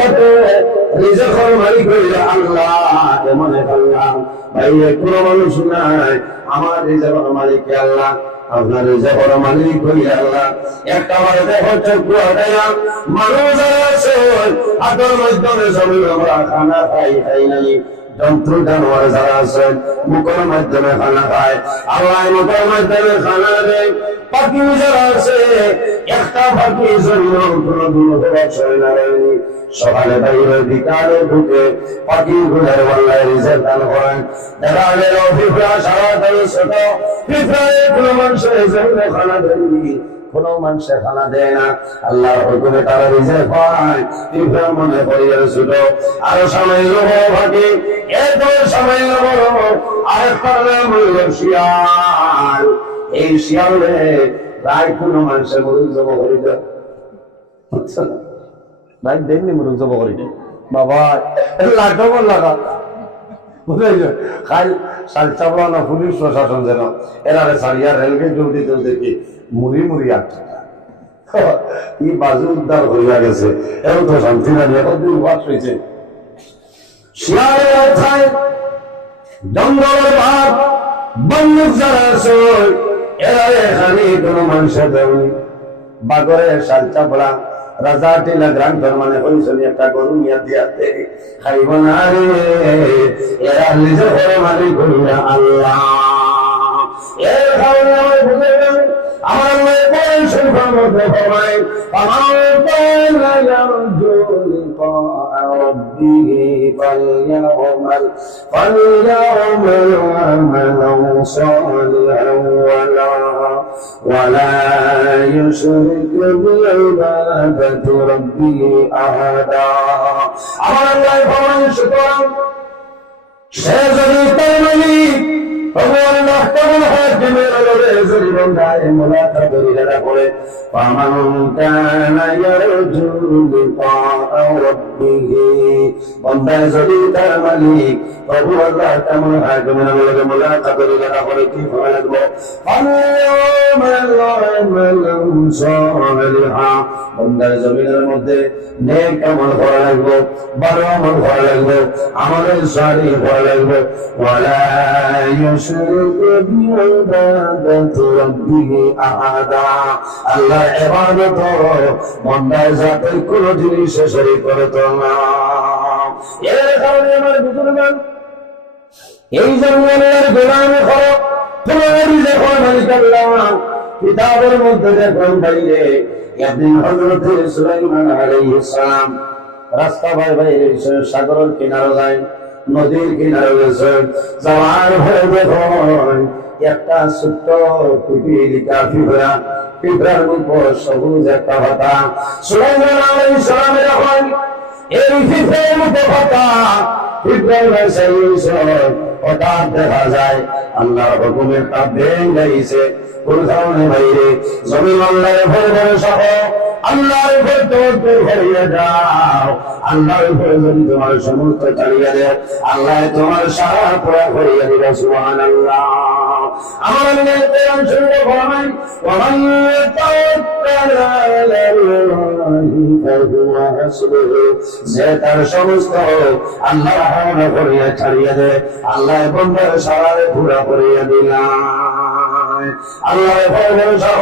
থাকে রিজিকের মালিক হইল আল্লাহ মনে করলাম ভাই কোনো মানুষ নাই আমার রিজিকের মালিক কে আল্লাহ আপনার রিজিকের মালিক হইল আল্লাহ একটা বারে দেখো চক্ষু হটাইয়া মানুষ আছে হাতের মাধ্যমে জমিন আমরা খানা খাই নাই যন্ত্র জানোয়ার যারা আছেন মুখের মাধ্যমে খানা খায় আল্লাহ মুখের মাধ্যমে খানা দেয় পাখি যারা আছে একটা পাখির জন্য কোনো দুর্ঘটনা না হয়নি সকালে বাইরে বিকালে ঢুকে পাখি গুলার পাল্লায় রিজেক্ট দান করেন দেখা গেল পিঁপড়া সারাদিন ছোট পিঁপড়ায় কোনো মানুষের জন্য খানা দেয়নি কোন মানুষের খানা দেয় না আল্লাহর হুকুমে তারা রিজেক্ট হয় পিঁপড়া মনে করিয়ার ছোট আরো সামান্য বড় পাখি এত সামান্য বড় আরেকটা নাম হইল শিয়াল এই শিয়ালে প্রায় কোন মানুষের মুরুখ জব করিত ভাই দেখনি মুরুখ জব করিত বাবা লাগাবো লাগা বুঝাইল খাই সাল চাপড়া না পুলিশ প্রশাসন যেন এরারে সারিয়া রেলগেট ডিউটিতে দেখি মুড়ি মুড়ি আটটা এই বাজু উদ্ধার হইয়া গেছে এখন তো শান্তি না এখন দুই বাস হয়েছে শিয়ালের খায় জঙ্গলের ভাব বন্দুক যারা আছে এরা এখানে কোনো মানুষের দেয়নি বাগরে শাল চাপড়া রাজা টিলা গ্রান্টর মানে হইছনি একটা গরু নিয়া দিয়াতে খাইব না রে এরা নিজে ঘরে মালিক হইয়া আল্লাহ এর কারণে আমার বুঝে গেল আমার মেয়ে কোন সংখ্যার মধ্যে ফরমায় আমার কানা ইয়ারজু লিকা রাব্বিহি ফালইয়ামাল আমালান সালিহান ওয়ালা ইউশরিক বিইবাদাতি রাব্বিহি আহাদা আমার আল্লাহ ফরমান সুতরাং সে যদি তার মালিক ভগবান নাস্তাবন হয় দিনের আলোরে জীবন দায় মোলাকা করিয়া করে ফামান কানা ইয়ারজু লিকা রাব্বিহি বান্দা যদি তার মালিক প্রভু আল্লাহ কেমন হয় দিনের আলোরে মোলাকা করিয়া করে কি ফল লাগবে আমালান সালিহা বান্দা জমিনের মধ্যে নেক আমল করা লাগবে ভালো আমল করা লাগবে আমলের সালিহ করা লাগবে ওয়ালা আল্লাহ ইবাদত বান্দা যাতে কোন জিনিস শরীক করত না এর কারণে আমার বুজুর্গগণ এই জঙ্গলের গোলামি করো তোমার যখন মালিক আল্লাহ কিতাবের মধ্যে দেখুন বাইরে একদিন হযরত সুলাইমান আলাইহিস সালাম রাস্তা ভাই ভাই সাগরের কিনারে যায় নদীর কিনারে গেছে যাওয়ার পরে দেখুন একটা ছোট্ট পিপিলিকা পিঁপড়ার উপর সবুজ একটা পাতা সুলাইমান আলাইহিস সালামের যখন এই পিঁপড়ার মতো পাতা পিঁপড়ার হঠাৎ দেখা যায় আল্লাহর হুকুমে একটা ব্যাঙ গাইছে কোন কারণে বাইরে জমিন আল্লাহর ভরে সহ আল্লাহর উপর তোর হারিয়ে যাও আল্লাহর উপরে যদি তোমার সমস্ত চালিয়ে দেয় আল্লাহ তোমার সারা পুরা করিয়ে দিবে সুবহানাল্লাহ আমার কোরআন শরীফে ফরমান ওয়ামান ইয়াতাওয়াক্কাল আলাল্লাহি ফাহুয়া হাসবুহু যে তার সমস্ত আল্লাহর উপরে ছাড়িয়ে দেয় আল্লাহ বান্দার সারা পুরা করিয়ে দিলাম আল্লাহর ভয় সহ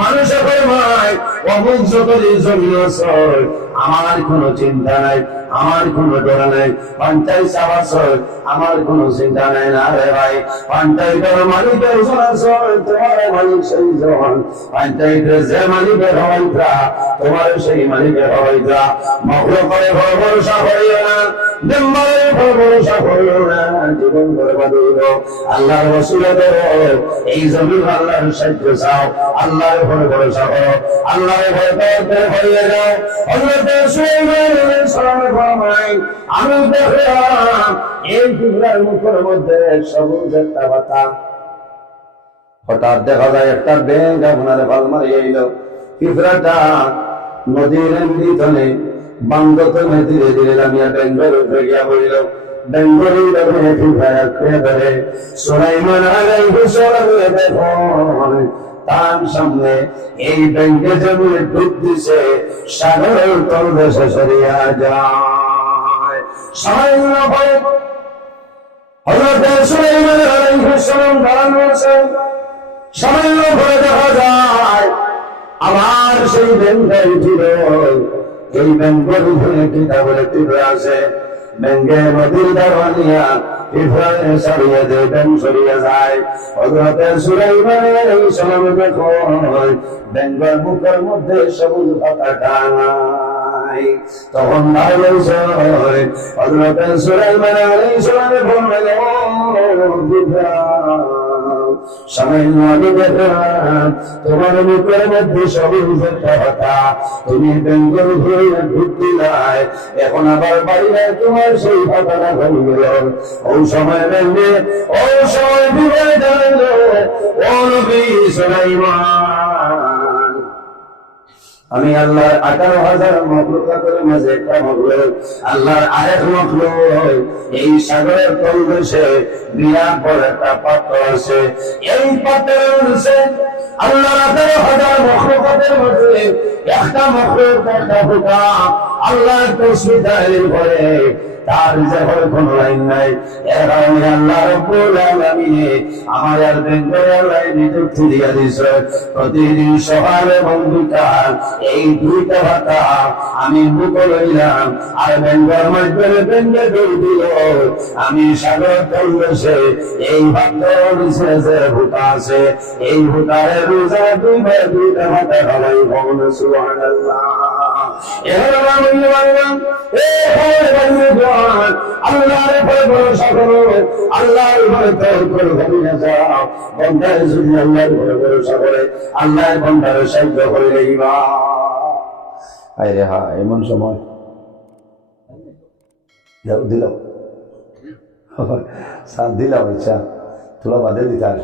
মানুষের ফরমায় অবুঝ করে জমিন সয় আমার কোনো চিন্তা নাই আমার কোনো ডর নাই পঞ্চায়েত সাবাস আমার কোনো চিন্তা নাই না রে ভাই পঞ্চায়েতের মালিকের সরাসরি তোমার মালিক সেই জন পঞ্চায়েতের যে মালিকের হওয়াইতা তোমার সেই মালিকের হওয়াইতা মহল করে ভরসা করিও না মেম্বারের ভরসা করিও না জীবন বরবাদ হইল আল্লাহর রাসূলের এই জমিন আল্লাহর সাহায্য চাও আল্লাহর উপর ভরসা করো আল্লাহর ভয় করতে হইয়া যাও হযরত সুলাইমান আলাইহিস সালামের ফরমান আমি দেখলাম এই পিঁপড়ার মুখের মধ্যে সবুজ একটা পাতা হঠাৎ দেখা যায় একটা ব্যাঙ আপনার ভাল মারিয়ে এল পিঁপড়াটা নদীর ভিতরে বান্ধতে ধীরে ধীরে নামিয়া ব্যাঙের উপরে গিয়া পড়িল বেঙ্গলি পিঁপড়া ধরে সুলাইমান আলাইহিস সালাম দেখুন তার সামনে এই ব্যাংকে জমিয়ে ডুব দিছে, সাগরের তলদেশে সরিয়া যায়। সামান্য ভয় হযরত সুলাইমান আলাইহিস সালাম দাঁড়ানো আছেন। সামান্য ভয় দেখা যায় আমার সেই ব্যাংকের ছিল, এই ব্যাংকের উপরে কিতাবের টিপে আছে, ব্যাংকে নদীর দারোয়ানিয়া পিঁপড়ায় সরিয়ে দেয়, ব্যাংক সরিয়ে যায়। হযরত সুলাইমান আলাইহিস সালাম দেখো ব্যাংকের মুখের মধ্যে সবুজ পাতাটা নাই। তখন হযরত সুলাইমান আলাইহিস সালাম বললেন, সামান্য আমি দেখলাম তোমার মুখের মধ্যে সবুজ একটা পাতা, তুমি ব্যাংকের উপরে ঢুক দিলাই, এখন আবার বাইরে তোমার সেই পাতাটা হয়ে গেল। ও সময় ব্যাংকে ও সময় বিদায় জানাইল, ও নবী সুলাইমান, আমি আল্লাহর 18,000 মখলুকাতের মাঝে একটা মখলুক, আল্লাহর আরেক মখলুক, এই সাগরের তলদেশে বিরাট বড় একটা পাত্র আছে, এই পাত্রের নিচে আল্লাহর 18,000 মখলুকাতের মধ্যে একটা মখলুক, একটা ফুটা আল্লাহর তাসবিহ তাহলিল করে, তার যেমন কোন লাইন নাই। এর কারণে আল্লাহ রাব্বুল আলামিন আমার আর ব্যাংকের আল্লাহ নিযুক্তি দিয়া দিয়েছে, প্রতিদিন সকাল এবং বিকাল এই দুইটা ভাতা আমি মুখে লইলাম, আর ব্যাংকের মাধ্যমে ব্যাংকে দৌড় দিল, আমি সাগর তলদেশে এই ভাতার নিচে যে ভূতা আছে, এই ভূতারের রোজা দুইটা ভাতা খাওয়াই ভগবান সুবহানাল্লাহ। এবার আমি বললাম আল্লাহর উপরে ভরসা করো, আল্লাহর উপরে তাওয়াক্কুল করে যাও। বান্দা যদি আল্লাহর উপরে ভরসা করে, আল্লাহর বান্দার সাহায্য করে লইবা। আরে হ্যাঁ, এমন সময় দিল সাথ দিলাম, ইচ্ছা তোলা বাদে দিতে আর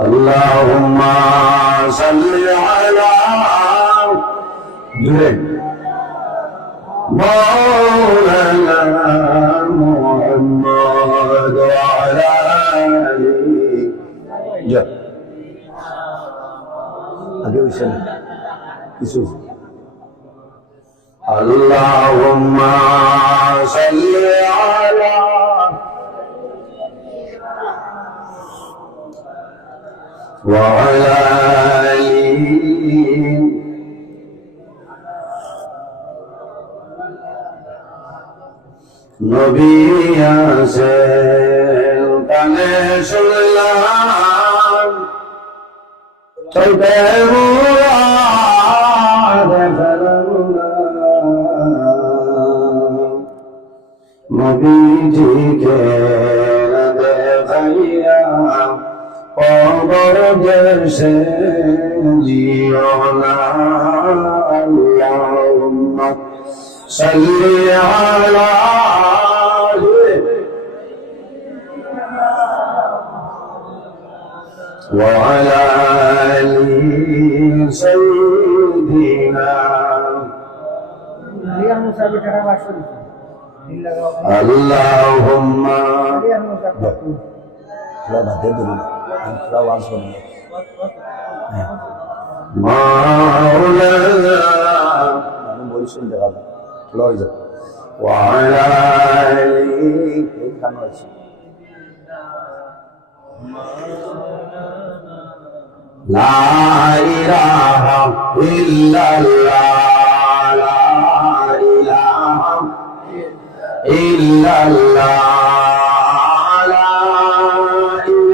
আল্লাহুম্মা সাল্লি আলা مولانا محمد وعلى آله আগে হইছে না কিছু। আল্লাহুম্মা সাল্লি আলা وعلى آله নবী আছেন কানে শুনলাম, চলতে মুরাদ নবীজিকে দেখাইয়া কবর দেশে দিও না। আল্লাহুম্মা সাল্লি আলা وعلى آل سيدنا اللهم مولانا وعلى آله لا إله إلا الله، لا إله إلا الله، لا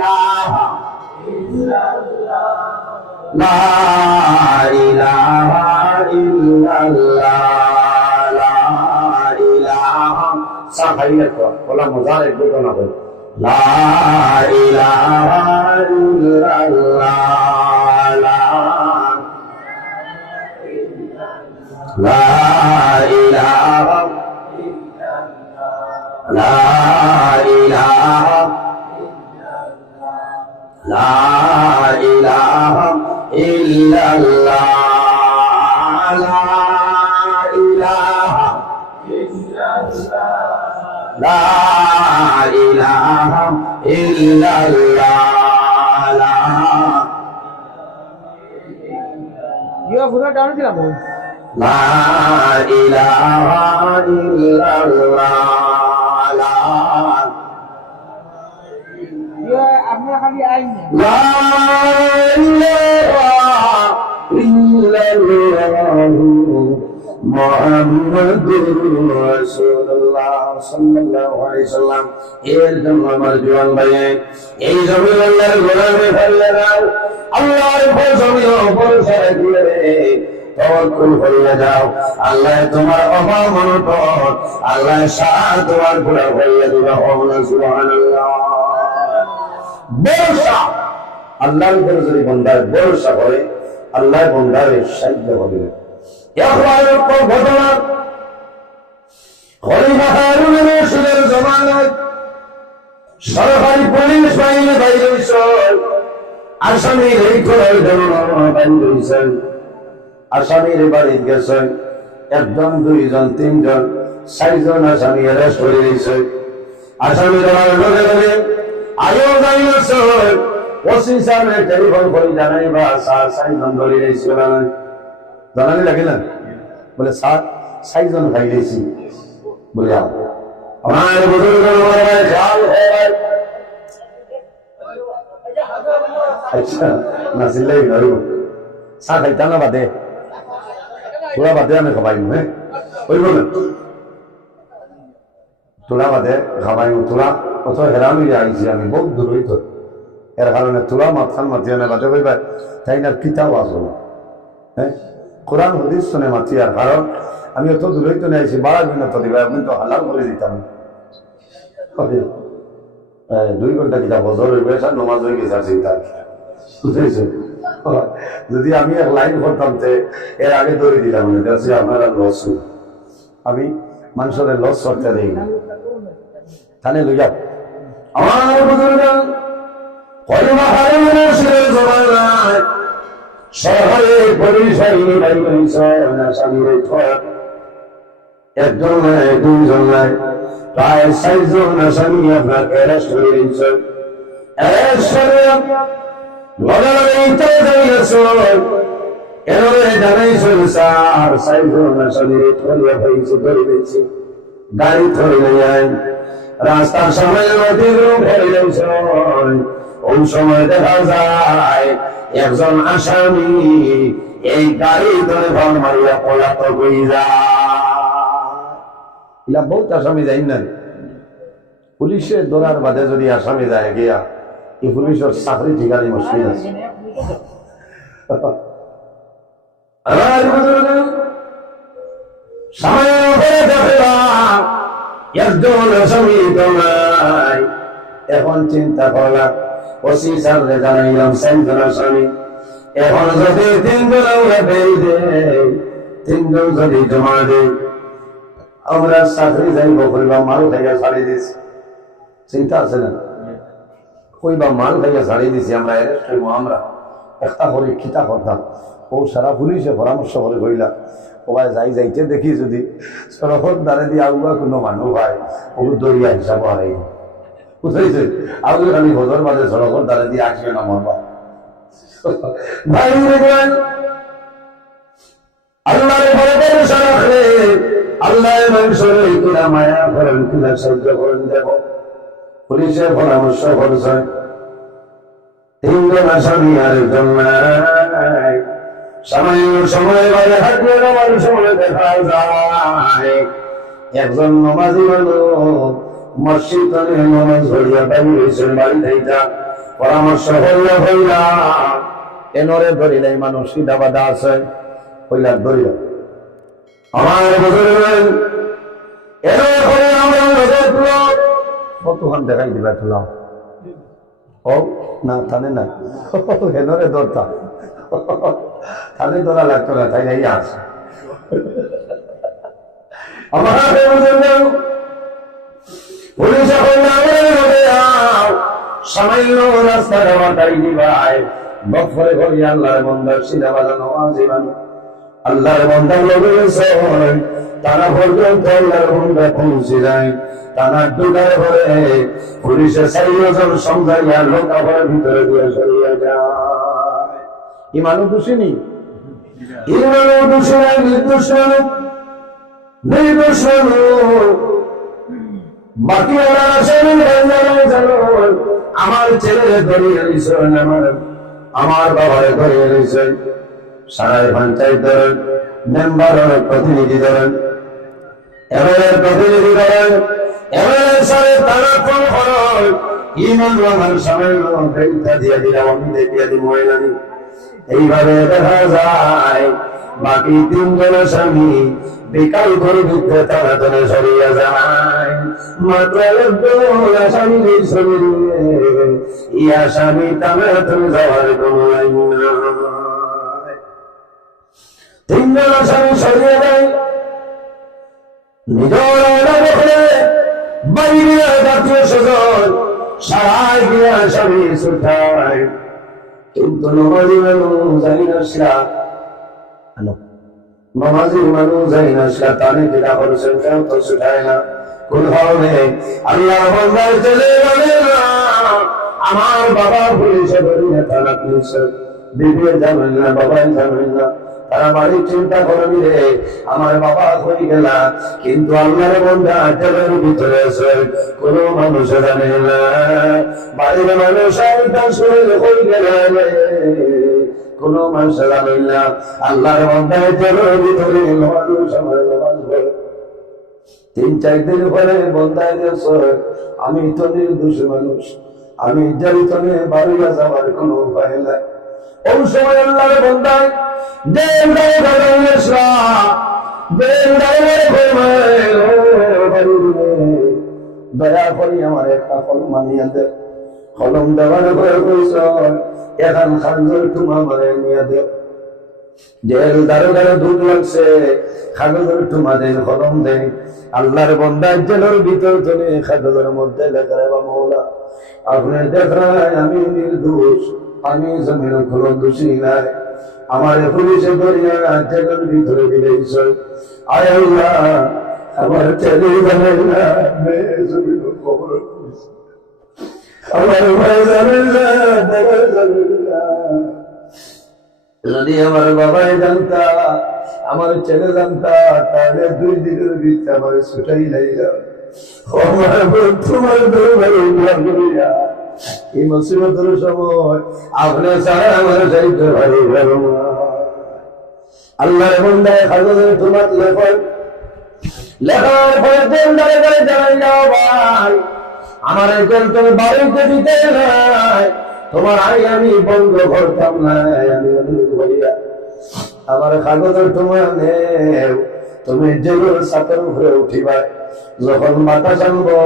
إله إلا الله، لا إله إلا الله، لا إله صحيح ولا مزارع بدون أبد، لا إله إلا الله، لا إله لا إله لا إله إلا الله، لا إله لا إله إلا الله، لا পুরো ডাউন দিলাম লা ইলাহা ইল্লাল্লাহ লা আপনার খালি আইন লা ইলাহা ইল্লাল্লাহ মুহাম্মাদুর রাসূলুল্লাহ সাল্লাল্লাহু আলাইহি সাল্লাম। এর জন্য আমার জীবন ভাই এই জমিন আল্লাহর গোলামি ফেলে দাও, আল্লাহর উপর জমিন উপর ছেড়ে দিয়ে তাওয়াক্কুল করে যাও। আল্লাহ তোমার অভাব অনটন, আল্লাহ সাথ তোমার পুরা হইয়া দিবা। সুবহানাল্লাহ। ভরসা আল্লাহর উপর যদি বান্দার ভরসা করে, আল্লাহ বান্দার সাহায্য করবে। ঘটনা খলিফা হারুন রশিদের জমানায় সরকারি পুলিশ বাহিনী বাইরে আসামির এই করার জন্য বাইরেছেন। আসামির বাড়ি গেছেন, একজন, দুইজন, তিনজন, 4 জন আসামি অ্যারেস্ট করে দিয়েছে। আসামি দেওয়ার লগে লগে আয়ো জানিয়েছে ওসি সাহেবের টেলিফোন করে জানাই বা 4 জন ধরে দিয়েছিল জানানি লাগে না, বলে 4 জন খাই দিয়েছি বলে আমার বুজুর্গ খেয়াল হয়। আচ্ছা না চিল্লাই ধরব চা খাইতাম না বাদে তোরা বাদে আমি খাবাই হ্যাঁ ওই বলে তোলা বাদে খাবাই তোলা কত হেরান হয়ে আইছি আমি বহুত দূর হইত এর কারণে তোলা মাথান মাতিয়া না বাদে কইবা তাই না কিতাব আসলো হ্যাঁ কোরআন হাদিস শুনে মাতি। আর কারণ আমি অত দূর হইতে না আইছি 12 মিনিট দিবা আমি তো হালাল করে দিতাম 2 ঘন্টা কিতাব বজর হয়ে গেছে নামাজ হয়ে গেছে চিন্তা বুঝেছো। যদি আমি এক লাইন করতাম এর আগে দৌড়ে দিতাম আপনারা লস আমি মানুষের লস করতে দিই না থানে লইয়া আমার বুজুর্গ খলিফা হারুন রশিদের জমানায় শহরে পুলিশ বাহিনী বাইরেছে আসামির একজন নয়, 2 জন নয়, প্রায় 4 জন আসামি আপনাকে অ্যারেস্ট করে দিয়েছে। অ্যারেস্ট করে লগে লগে ইন্টার জানিয়েছে এভাবে জানাইছে স্যার 4 জন আসামির ধরিয়া পাইছে, ধরে দিয়েছে। গাড়ি ধরে যায় রাস্তার সামনে নদীর ফেলে দিয়েছে। ওই সময় দেখা যায় একজন আসামি এই গাড়ি ধরে ভাল মারিয়া পলাতক হয়ে যায়। বহুত আসামি যাই না পুলিশে ধরার বাদে যদি আসামি যায় গিয়া এই পুলিশের চাকরি ঠিকানি মুশকিল আছে। একজন আসামি তো নাই, এখন চিন্তা করলাম ওসি সামনে জানাইলাম 4 জন আসামি, এখন যদি 3 জন আমরা পেয়ে দেয়, 3 জন যদি জমা দেয় আমরা চাকরি যাইব কইবা মাল খাইয়া ছাড়ি দিছি। চিন্তা আছে না কইবা মাল খাইয়া ছাড়ি দিছি আমরা অ্যারেস্ট হইব। আমরা একটা করে খিতা করতাম ও সারা পুলিশে পরামর্শ করে কইলা ওবাই যাইতে দেখি যদি সড়কের দ্বারে দিয়ে আগুয়া কোনো মানুষ হয় ও দরিয়া হিসাব হারাই বুঝাইছে আগুন আমি ভোজর মাঝে সড়কের দ্বারে দিয়ে আসিও না মরবা। আল্লাহর ভরসা রাখলে আল্লাহ মানুষের কিনা মায়া করেন কিনা সাহায্য করেন দেব। পুলিশের পরামর্শ করছে 3 জন আসামি আরেকজন নাই। সময় বাইরে হাঁটিয়ে যাওয়ার সময় দেখা যায় একজন নমাজি মানুষ মসজিদ নমাজ ধরিয়া বাইরেছেন বাড়ি থেকে পরামর্শ হইয়া হইলা এনরে ধরিলাই মানুষ সিধা বাধা আছে হইলা ধরিল আমার বুজুর্গ এনরে করে আমরা নজর তুলো কতক্ষণ দেখাই দিবা তুলাও ও না থানে না এনরে ধরতা থানে ধরা লাগতো না তাই নাই আছে আমার বুজুর্গ পুলিশ এখন সামান্য রাস্তা দেওয়াটাই দিবাই বফরে করি আল্লাহর বন্দার সিধা বাজানো আজীবন আল্লাহর বন্দা লড়েছে তারা পর্যন্ত আল্লাহর বন্দা পৌঁছে যায়। তারা দুটার ঘরে পুলিশে 4 জন সমঝাইয়া লোকা ঘরের ভিতরে দিয়ে সরিয়ে যায়। ইমানও দোষিনী ইমানও দোষ নাই, নির্দোষ মানুষ, নির্দোষ মানুষ। বাকি আমার ছেলে ধরিয়ে নিয়েছেন, আমার বাবারে ধরিয়ে নিয়েছেন, সারাই পঞ্চায়েত ধরেন, মেম্বারের প্রতিনিধি ধরেন, এমএলএর প্রতিনিধি ধরেন, এমএলএ সাহেব তারা ফোন করেন, ইমান আমার সামনে বেলটা দিয়ে দিলাম, আমি দেখিয়ে দিব মহিলানি। এইভাবে দেখা যায় বাকি তিনজন স্বামী বিকাল করে দিতে তাড়াতাড়ি সরিয়ে যায়। মাত্র একজন আসামি শরীর ইয়া স্বামী তাড়াতাড়ি যাওয়ার কোন লাইন নাই। তিনজন আসামি সরিয়ে দেয়, নিজের বাইরে জাতীয় স্বজন সারাই গিয়ে আসামি ছুটায়। কিন্তু নমাজি মানুষ জানি না সেরা, নমাজি মানুষ জানি না সেরা তানে যেটা করেছেন কেউ তো ছুটায় না। কোন কারণে আল্লাহ বান্দার চলে গেলে না, আমার বাবা পুলিশে ধরিয়ে থানা পুলিশে, বিবিএ জানেন না, বাবাই জানেন না, তারা বাড়ির চিন্তা করে নিলে আমার বাবা হয়ে গেল। কিন্তু আল্লাহর বান্দা জেলের ভিতরে আছে, কোন মানুষ জানে না, বাড়ির মানুষ হয়ে গেল, কোন মানুষ জানে না। আল্লাহর বান্দা জেলের ভিতরে মানুষ আমার বাঁচবে। 3-4 দিন পরে বন্ধায় গেছে, আমি তো নির্দোষ মানুষ, আমি জেলতনে বাড়িয়া যাওয়ার কোন উপায় নাই। ওই সময় আল্লাহর বান্দায় দয়া করি আমার একটা কলম আনিয়া দে, কলম দেওয়ার পরে কইস এখন খানজর টুমা মারে নিয়ে দে। জেল দারোগারে দুধ লাগছে, কাগজের টুমা দেন, কলম দেন। আল্লাহর বান্দার জেলের ভিতর তুমি কাগজের মধ্যে লেখা, বা মৌলা আপনি দেখায় আমি নির্দোষ, আমি জমির কোনো দোষী নাই, আমার পুলিশে ধরিয়া জেলের ভিতরে দিলেছ। আয় আল্লাহ আমার ছেলে জানেন না, মেয়ে জমির খবর, আমার ভাই জানেন না, বাবা জানেন না। যদি আমার বাবাই জানতা, আমার ছেলে জানতা, তাহলে 2 দিনের ভিতরে আমার ছুটাই লাইলা। তোমার দরবারে উল্লাহ করিয়া এই মুসিবতের সময় আপনি ছাড়া আমার যাইতে পারি না। আল্লাহর বান্দায় কাগজে তোমার লেখন, লেখার পরে দিন ধরে ধরে জানাই যাও ভাই, আমার একজন তুমি বাড়িতে দিতে নাই, তোমার আই আমি বন্ধ করতাম না, আমি অনুরোধ করিয়া আমার কাগজের তোমার নেও, তুমি জেলের ছাতের উপরে উঠিবা, যখন বাতাস আনবো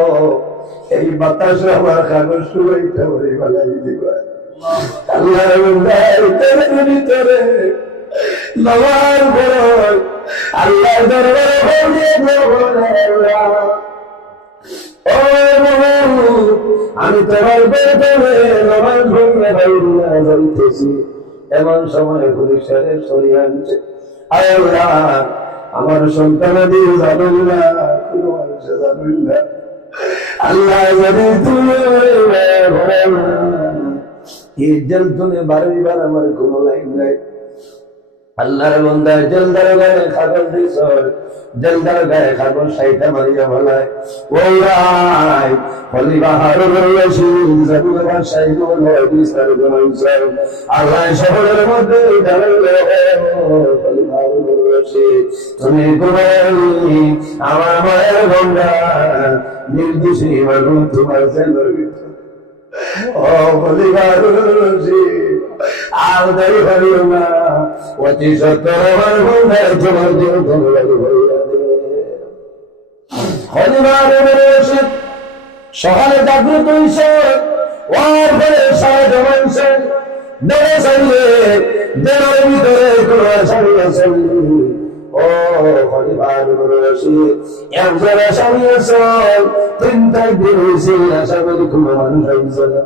এই বাতাস আমার কাগজ শুয়াইতে হয়ে বালাই দিবা। আল্লাহর বান্দার ভিতরে নমাজ পড়ো, আল্লাহর দরবারে আমি তোমার বেতনে নমাজ পড়লে বাইরে যাইতেছি, এমন সময় পুলিশের সরিয়ে আনছে। আয় আল্লাহ আমার সন্তানাদি জানেন না, কোন মানুষ জানেন না, আল্লাহ যদি তুমি এই জেল তুমি বারবার আমার কোন লাইন নাই। আল্লাহর বান্দা জেলদার গায়ে খাগল দিছ, জেলদার গায়ে খাগল সাইটা মারিয়া বলায়, ওই রাই হলি বাহারুর রশিদ জাদুর ভাষায় বল বিস্তার গনাইছার। আল্লাহ শহরের মধ্যে দাঁড়াইলে হলি বাহারুর রশিদ, তুমি কোনি আমার মায়ের বান্দা নির্দোষী মানুষ তোমার জেলের ভিতর। ও হলি বাহারুর রশিদ আর দেরি করিও না, অতি সত্তর আমার বন্ধায় তোমার জন্য ধন্যবাদ হইয়া দে। হলি বাহারুর রশিদ সকালে জাগ্রত হইছে, ওর পরে সারা জমাইছে, দেবে চাইলে দেবের ভিতরে কোন আসামি আছেন। ও হলি বাহারুর রশিদ একজন আসামি আছেন, 3 দিন হয়েছে আসামের কোন মানুষ হয়েছে না।